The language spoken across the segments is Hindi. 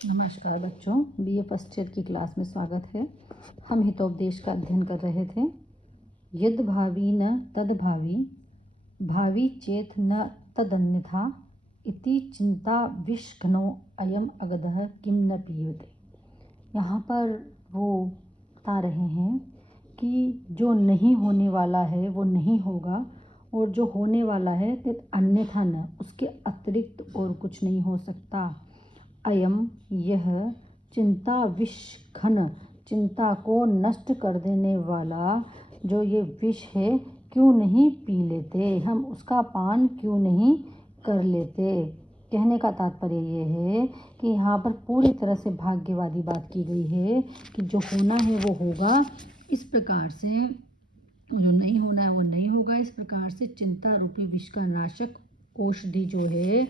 नमस्कार बच्चों, बीए फर्स्ट ईयर की क्लास में स्वागत है। हम हितोपदेश का अध्ययन कर रहे थे। यद् भावी न तद् भावी, भावी चेत न तदन्यथा इति चिंता विषघ्नो अयम अगधः किम न पीयते। यहाँ पर वो बता रहे हैं कि जो नहीं होने वाला है वो नहीं होगा, और जो होने वाला है तो अन्यथा न, उसके अतिरिक्त और कुछ नहीं हो सकता। अयम यह चिंता विष घन, चिंता को नष्ट कर देने वाला जो ये विष है, क्यों नहीं पी लेते, हम उसका पान क्यों नहीं कर लेते। कहने का तात्पर्य ये है कि यहाँ पर पूरी तरह से भाग्यवादी बात की गई है कि जो होना है वो होगा, इस प्रकार से जो नहीं होना है वो नहीं होगा। इस प्रकार से चिंता रूपी विष का नाशक औषधि जो है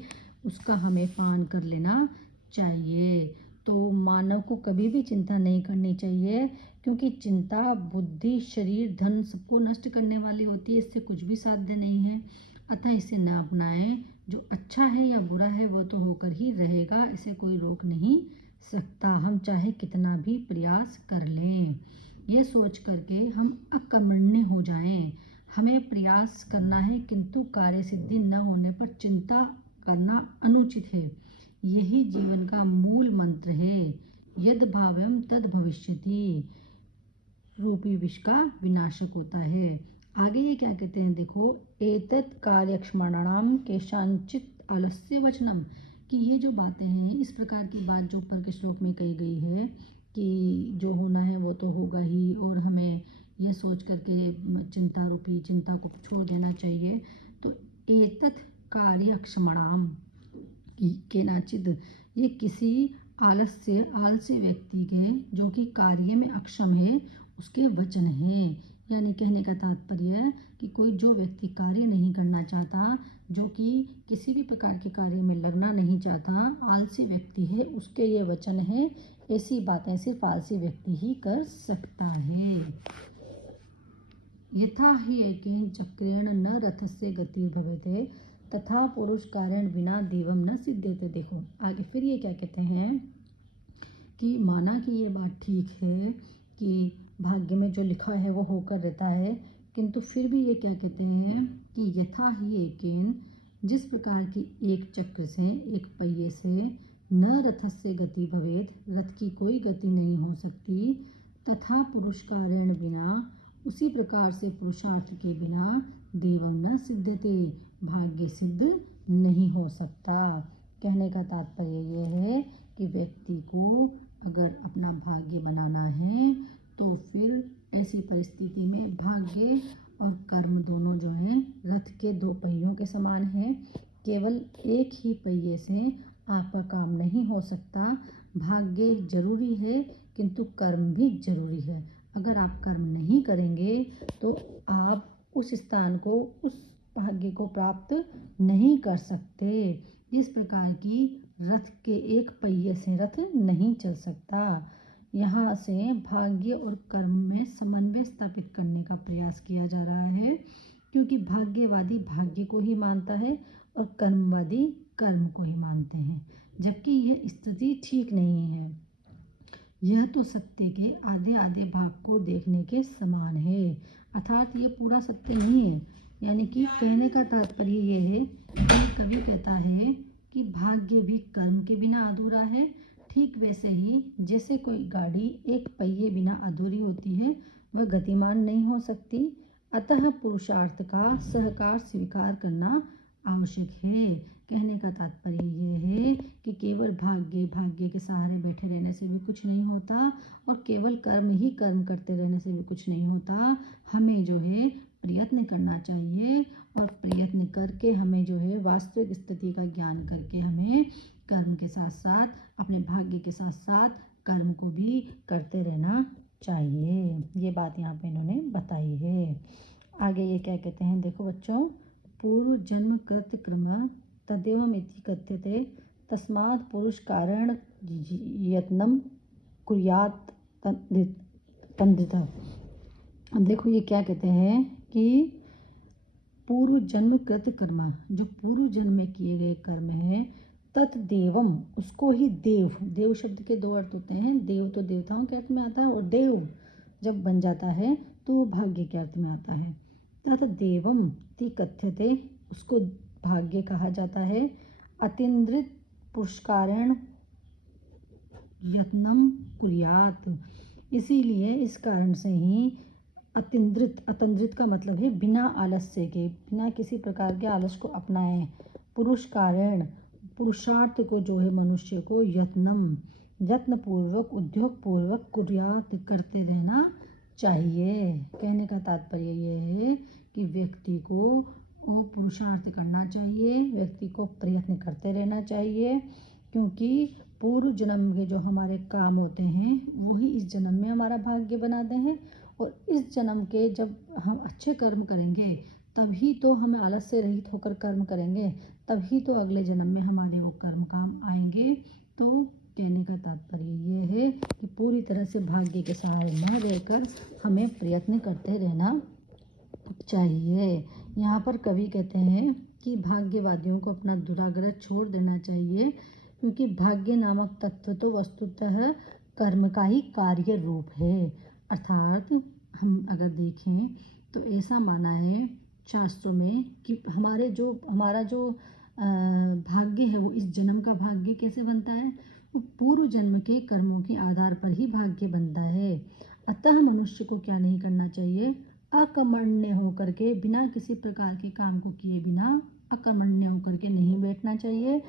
उसका हमें पान कर लेना चाहिए। तो मानव को कभी भी चिंता नहीं करनी चाहिए, क्योंकि चिंता बुद्धि शरीर धन सबको नष्ट करने वाली होती है। इससे कुछ भी साध्य नहीं है, अतः इसे न अपनाएं। जो अच्छा है या बुरा है वो तो होकर ही रहेगा, इसे कोई रोक नहीं सकता, हम चाहे कितना भी प्रयास कर लें। ये सोच करके हम अकर्मण्य हो जाएं। हमें प्रयास करना है, किंतु कार्य सिद्धि न होने पर चिंता करना अनुचित है। यही जीवन का मूल मंत्र है। यद भावम तद भविष्यति रूपी विष का विनाशक होता है। आगे ये क्या कहते हैं, देखो, एतत् कार्यक्ष्मणानाम केषांचित् आलस्य वचनम, कि ये जो बातें हैं, इस प्रकार की बात जो ऊपर के श्लोक में कही गई है कि जो होना है वो तो होगा ही, और हमें ये सोच करके चिंता रूपी चिंता को छोड़ देना चाहिए। तो एतत् कार्यक्ष्मणाम केनाचिद, ये किसी आलस्य व्यक्ति के जो कि कार्य में अक्षम है उसके वचन है। यानी कहने का तात्पर्य है कि कोई जो व्यक्ति कार्य नहीं करना चाहता, जो कि किसी भी प्रकार के कार्य में लगना नहीं चाहता, आलसी व्यक्ति है, उसके ये वचन है। ऐसी बातें सिर्फ आलसी व्यक्ति ही कर सकता है। यथा हि एकेन चक्रेण न रथस्य गतिर्भवेते तथा पुरुष कारण बिना देवम न सिद्ध्यते। देखो आगे फिर ये क्या कहते हैं कि माना कि ये बात ठीक है कि भाग्य में जो लिखा है वो होकर रहता है, किंतु फिर भी ये क्या कहते हैं कि यथा ही एकेन, जिस प्रकार की एक चक्र से, एक पहिए से, न रथस्य गति भवेत, रथ की कोई गति नहीं हो सकती, तथा पुरुष कारण बिना, उसी प्रकार से पुरुषार्थ के बिना, देवम न सिद्ध्यते, भाग्य सिद्ध नहीं हो सकता। कहने का तात्पर्य यह है कि व्यक्ति को अगर अपना भाग्य बनाना है तो फिर ऐसी परिस्थिति में भाग्य और कर्म दोनों जो हैं रथ के दो पहियों के समान हैं। केवल एक ही पहिए से आपका काम नहीं हो सकता। भाग्य जरूरी है, किंतु कर्म भी जरूरी है। अगर आप कर्म नहीं करेंगे तो आप उस स्थान को, उस भाग्य को प्राप्त नहीं कर सकते। इस प्रकार की रथ के एक पहिए से रथ नहीं चल सकता। यहाँ से भाग्य और कर्म में समन्वय स्थापित करने का प्रयास किया जा रहा है, क्योंकि भाग्यवादी भाग्य को ही मानता है और कर्मवादी कर्म को ही मानते हैं, जबकि यह स्थिति ठीक नहीं है। यह तो सत्य के आधे आधे भाग को देखने के समान है, अर्थात ये पूरा सत्य नहीं है। यानी कि कहने का तात्पर्य ये है कि कवि कहता है कि भाग्य भी कर्म के बिना अधूरा है। ठीक वैसे ही जैसे कोई गाड़ी एक पहिए बिना अधूरी होती है, वह गतिमान नहीं हो सकती, अतः पुरुषार्थ का सहकार स्वीकार करना आवश्यक है। कहने का तात्पर्य यह है कि केवल भाग्य के सहारे बैठे रहने से भी कुछ नहीं होता, और केवल कर्म ही कर्म करते रहने से भी कुछ नहीं होता। हमें जो है प्रयत्न करना चाहिए, और प्रयत्न करके हमें जो है वास्तविक स्थिति का ज्ञान करके हमें कर्म के साथ साथ, अपने भाग्य के साथ साथ कर्म को भी करते रहना चाहिए। ये बात यहाँ पे इन्होंने बताई है। आगे ये क्या कहते हैं, देखो बच्चों, पूर्व जन्म कृत कर्म तदेवमिति कथ्यते तस्मात् पुरुष कारण यत्नम कुर्यात् तन्दितः। अब देखो ये क्या कहते हैं कि पूर्व जन्म कृत कर्म, जो पूर्व जन्म में किए गए कर्म है तत्देवम, उसको ही देव, देव शब्द के दो अर्थ होते हैं, देव तो देवताओं के अर्थ में आता है और देव जब बन जाता है तो वो भाग्य के अर्थ में आता है। तत्देवम ति कथ्यते, उसको भाग्य कहा जाता है। अतीन्द्रित पुरस्कारेण यत्नम कुर्यात, इसीलिए इस कारण से ही अतीन्द्रित, अतंद्रित का मतलब है बिना आलस्य के, बिना किसी प्रकार के आलस को अपनाए, पुरुषकारेण पुरुषार्थ को जो है मनुष्य को यत्नम यत्न पूर्वक उद्योग पूर्वक कुर्यात करते रहना चाहिए। कहने का तात्पर्य यह है कि व्यक्ति को वो पुरुषार्थ करना चाहिए, व्यक्ति को प्रयत्न करते रहना चाहिए, क्योंकि पूर्व जन्म के जो हमारे काम होते हैं वही इस जन्म में हमारा भाग्य बनाते हैं, और इस जन्म के जब हम अच्छे कर्म करेंगे तभी तो हमें आलस से रहित होकर कर्म करेंगे, तभी तो अगले जन्म में हमारे वो कर्म काम आएंगे। तो कहने का तात्पर्य ये है कि पूरी तरह से भाग्य के सहारे न रहकर हमें प्रयत्न करते रहना चाहिए। यहाँ पर कवि कहते हैं कि भाग्यवादियों को अपना दुराग्रह छोड़ देना चाहिए, क्योंकि भाग्य नामक तत्व तो वस्तुतः कर्म का ही कार्य रूप है। अर्थात हम अगर देखें तो ऐसा माना है शास्त्रों में कि हमारा जो भाग्य है वो इस जन्म का भाग्य कैसे बनता है, वो पूर्व जन्म के कर्मों के आधार पर ही भाग्य बनता है। अतः मनुष्य को क्या नहीं करना चाहिए, अकर्मण्य होकर के, बिना किसी प्रकार के काम को किए बिना अकर्मण्य होकर के नहीं बैठना चाहिए,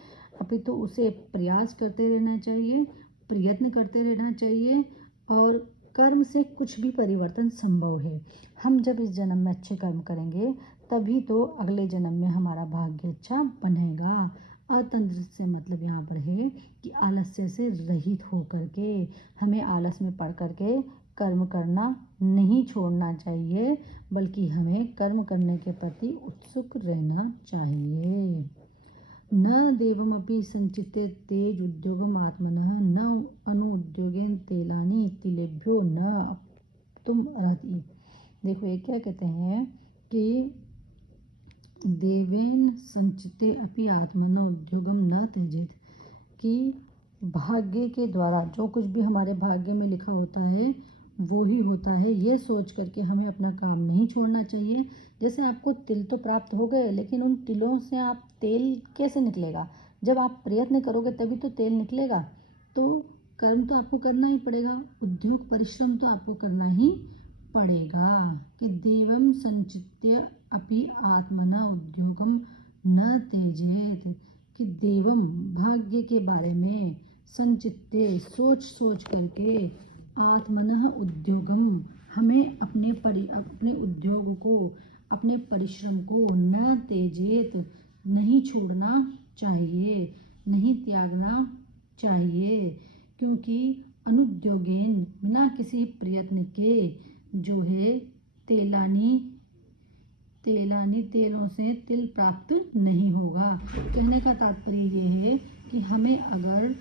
अपितु उसे प्रयास करते रहना चाहिए, प्रयत्न करते रहना चाहिए, और कर्म से कुछ भी परिवर्तन संभव है। हम जब इस जन्म में अच्छे कर्म करेंगे तभी तो अगले जन्म में हमारा भाग्य अच्छा बनेगा। अतंत्र से मतलब यहाँ पर है कि आलस्य से रहित होकर के, हमें आलस में पड़ कर के कर्म करना नहीं छोड़ना चाहिए, बल्कि हमें कर्म करने के प्रति उत्सुक रहना चाहिए। न देवमपि संचिते तेज उद्योगम आत्मनः न अनुद्योगेन तेलानी तिलेभ्यो न तुम अर्हति। देखो ये क्या कहते हैं कि देवेन संचिते अपि आत्मनो उद्योगम न त्यजेत, कि भाग्य के द्वारा जो कुछ भी हमारे भाग्य में लिखा होता है वो ही होता है, ये सोच करके हमें अपना काम नहीं छोड़ना चाहिए। जैसे आपको तिल तो प्राप्त हो गए, लेकिन उन तिलों से आप तेल कैसे निकलेगा, जब आप प्रयत्न करोगे तभी तो तेल निकलेगा। तो कर्म तो आपको करना ही पड़ेगा, उद्योग परिश्रम तो आपको करना ही पड़ेगा। कि देवम संचित्य अपि आत्मना उद्योगम न त्यजेत, कि देवम भाग्य के बारे में, संचित्ते सोच सोच करके, आत्मनः उद्योगम हमें अपने उद्योग को, अपने परिश्रम को, न त्यजेत नहीं छोड़ना चाहिए, नहीं त्यागना चाहिए, क्योंकि अनुद्योगेन बिना किसी प्रयत्न के जो है तेलों से तिल प्राप्त नहीं होगा। कहने का तात्पर्य ये है कि हमें अगर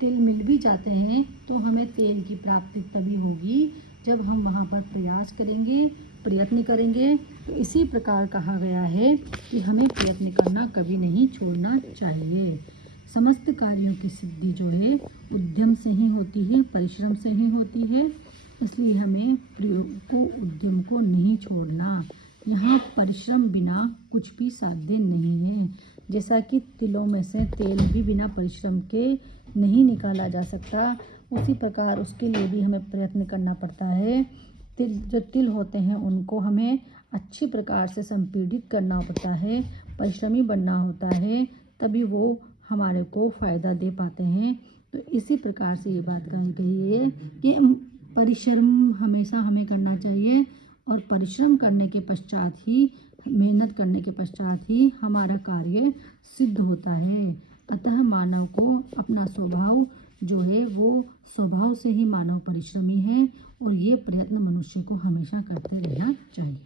तिल मिल भी जाते हैं तो हमें तेल की प्राप्ति तभी होगी जब हम वहाँ पर प्रयास करेंगे, प्रयत्न करेंगे। तो इसी प्रकार कहा गया है कि हमें प्रयत्न करना कभी नहीं छोड़ना चाहिए। समस्त कार्यों की सिद्धि जो है उद्यम से ही होती है, परिश्रम से ही होती है, इसलिए हमें प्रयोग को, उद्यम को नहीं छोड़ना। यहाँ परिश्रम बिना कुछ भी साध्य नहीं है। जैसा कि तिलों में से तेल भी बिना परिश्रम के नहीं निकाला जा सकता, उसी प्रकार उसके लिए भी हमें प्रयत्न करना पड़ता है। जो तिल होते हैं उनको हमें अच्छी प्रकार से संपीड़ित करना पड़ता है, परिश्रमी बनना होता है, तभी वो हमारे को फ़ायदा दे पाते हैं। तो इसी प्रकार से ये बात कही गई है कि परिश्रम हमेशा हमें करना चाहिए, और परिश्रम करने के पश्चात ही, मेहनत करने के पश्चात ही हमारा कार्य सिद्ध होता है। अतः मानव को अपना स्वभाव जो है वो स्वभाव से ही मानव परिश्रमी है, और ये प्रयत्न मनुष्य को हमेशा करते रहना चाहिए।